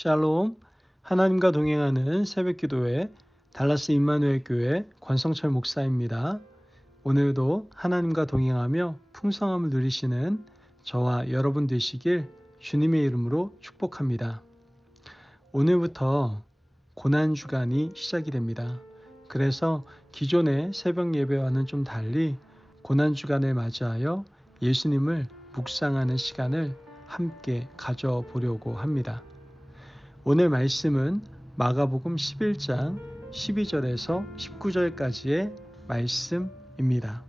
샬롬 하나님과 동행하는 새벽기도회 달라스 임마누엘 교회 권성철 목사입니다. 오늘도 하나님과 동행하며 풍성함을 누리시는 저와 여러분 되시길 주님의 이름으로 축복합니다. 오늘부터 고난 주간이 시작이 됩니다. 그래서 기존의 새벽 예배와는 좀 달리 고난 주간을 맞이하여 예수님을 묵상하는 시간을 함께 가져보려고 합니다. 오늘 말씀은 마가복음 11장 12절에서 19절까지의 말씀입니다.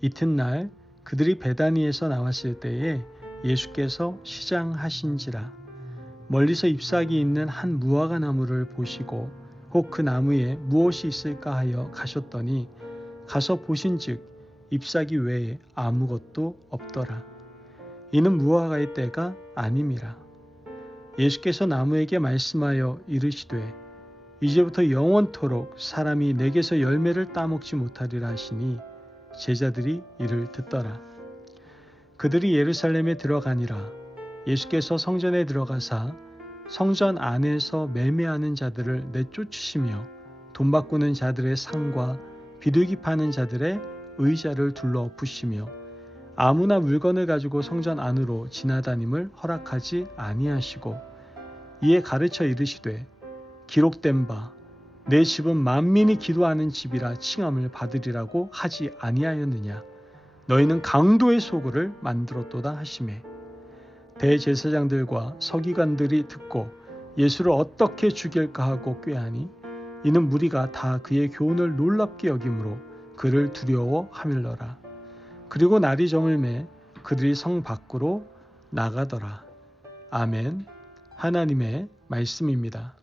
이튿날 그들이 베다니에서 나왔을 때에 예수께서 시장하신지라 멀리서 잎사귀 있는 한 무화과 나무를 보시고 혹 그 나무에 무엇이 있을까 하여 가셨더니 가서 보신즉 잎사귀 외에 아무것도 없더라. 이는 무화과의 때가 아님이라. 예수께서 나무에게 말씀하여 이르시되 이제부터 영원토록 사람이 내게서 열매를 따먹지 못하리라 하시니 제자들이 이를 듣더라. 그들이 예루살렘에 들어가니라. 예수께서 성전에 들어가사 성전 안에서 매매하는 자들을 내쫓으시며 돈 바꾸는 자들의 상과 비둘기 파는 자들의 의자를 둘러 엎으시며 아무나 물건을 가지고 성전 안으로 지나다님을 허락하지 아니하시고 이에 가르쳐 이르시되 기록된 바 내 집은 만민이 기도하는 집이라 칭함을 받으리라고 하지 아니하였느냐? 너희는 강도의 소굴을 만들었도다 하시매 대제사장들과 서기관들이 듣고 예수를 어떻게 죽일까 하고 꾀하니 이는 무리가 다 그의 교훈을 놀랍게 여김으로 그를 두려워 하밀러라 그리고 날이 저물매 그들이 성 밖으로 나가더라. 아멘. 하나님의 말씀입니다.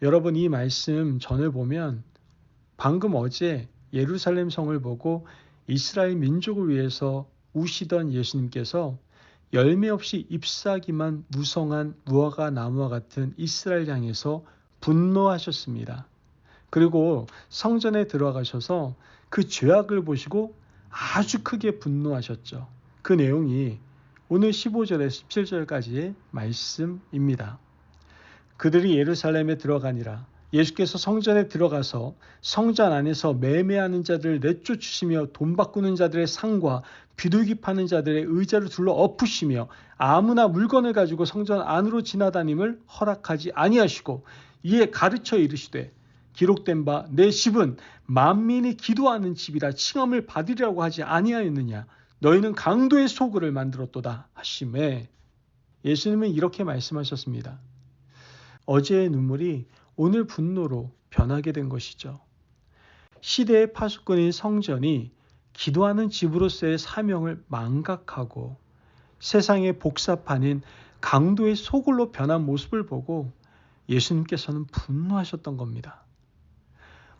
여러분 이 말씀 전을 보면 방금 어제 예루살렘 성을 보고 이스라엘 민족을 위해서 우시던 예수님께서 열매 없이 잎사귀만 무성한 무화과 나무와 같은 이스라엘 향해서 분노하셨습니다. 그리고 성전에 들어가셔서 그 죄악을 보시고 아주 크게 분노하셨죠. 그 내용이 오늘 15절에 17절까지의 말씀입니다. 그들이 예루살렘에 들어가니라. 예수께서 성전에 들어가서 성전 안에서 매매하는 자들을 내쫓으시며 돈 바꾸는 자들의 상과 비둘기 파는 자들의 의자를 둘러 엎으시며 아무나 물건을 가지고 성전 안으로 지나다님을 허락하지 아니하시고 이에 가르쳐 이르시되 기록된 바 내 집은 만민이 기도하는 집이라 칭함을 받으리라고 하지 아니하였느냐 너희는 강도의 소굴을 만들었도다 하심에 예수님은 이렇게 말씀하셨습니다. 어제의 눈물이 오늘 분노로 변하게 된 것이죠. 시대의 파수꾼인 성전이 기도하는 집으로서의 사명을 망각하고 세상의 복사판인 강도의 소굴로 변한 모습을 보고 예수님께서는 분노하셨던 겁니다.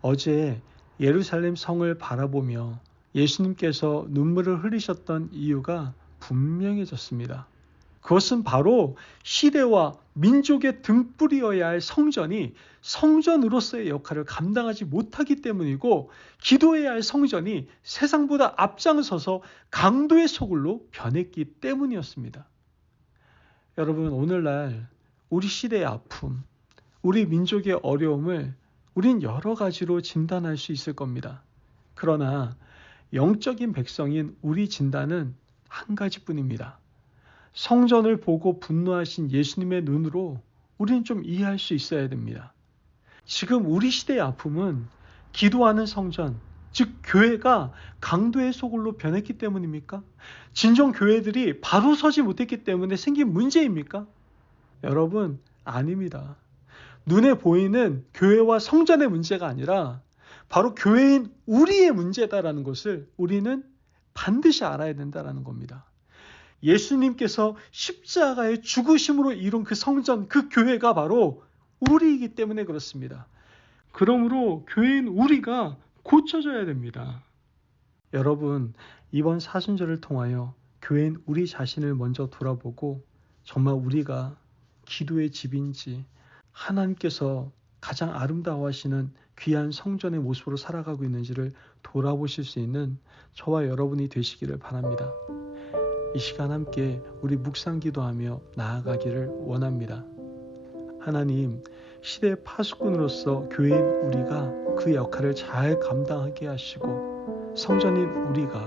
어제 예루살렘 성을 바라보며 예수님께서 눈물을 흘리셨던 이유가 분명해졌습니다. 그것은 바로 시대와 민족의 등불이어야 할 성전이 성전으로서의 역할을 감당하지 못하기 때문이고 기도해야 할 성전이 세상보다 앞장서서 강도의 소굴로 변했기 때문이었습니다. 여러분 오늘날 우리 시대의 아픔, 우리 민족의 어려움을 우린 여러 가지로 진단할 수 있을 겁니다. 그러나 영적인 백성인 우리 진단은 한 가지뿐입니다. 성전을 보고 분노하신 예수님의 눈으로 우리는 좀 이해할 수 있어야 됩니다. 지금 우리 시대의 아픔은 기도하는 성전, 즉 교회가 강도의 소굴로 변했기 때문입니까? 진정 교회들이 바로 서지 못했기 때문에 생긴 문제입니까? 여러분, 아닙니다. 눈에 보이는 교회와 성전의 문제가 아니라 바로 교회인 우리의 문제다라는 것을 우리는 반드시 알아야 된다라는 겁니다. 예수님께서 십자가의 죽으심으로 이룬 그 성전, 그 교회가 바로 우리이기 때문에 그렇습니다. 그러므로 교회인 우리가 고쳐져야 됩니다. 여러분, 이번 사순절을 통하여 교회인 우리 자신을 먼저 돌아보고 정말 우리가 기도의 집인지 하나님께서 가장 아름다워하시는 귀한 성전의 모습으로 살아가고 있는지를 돌아보실 수 있는 저와 여러분이 되시기를 바랍니다. 이 시간 함께 우리 묵상 기도하며 나아가기를 원합니다. 하나님, 시대의 파수꾼으로서 교회인 우리가 그 역할을 잘 감당하게 하시고 성전인 우리가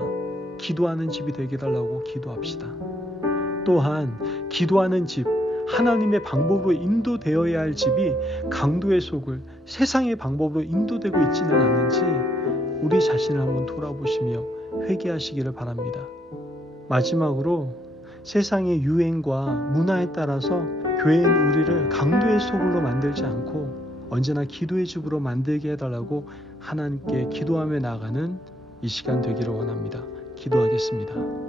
기도하는 집이 되게 달라고 기도합시다. 또한 기도하는 집, 하나님의 방법으로 인도되어야 할 집이 강도의 속을 세상의 방법으로 인도되고 있지는 않는지 우리 자신을 한번 돌아보시며 회개하시기를 바랍니다. 마지막으로 세상의 유행과 문화에 따라서 교회인 우리를 강도의 소굴로 만들지 않고 언제나 기도의 집으로 만들게 해달라고 하나님께 기도하며 나가는 이 시간 되기를 원합니다. 기도하겠습니다.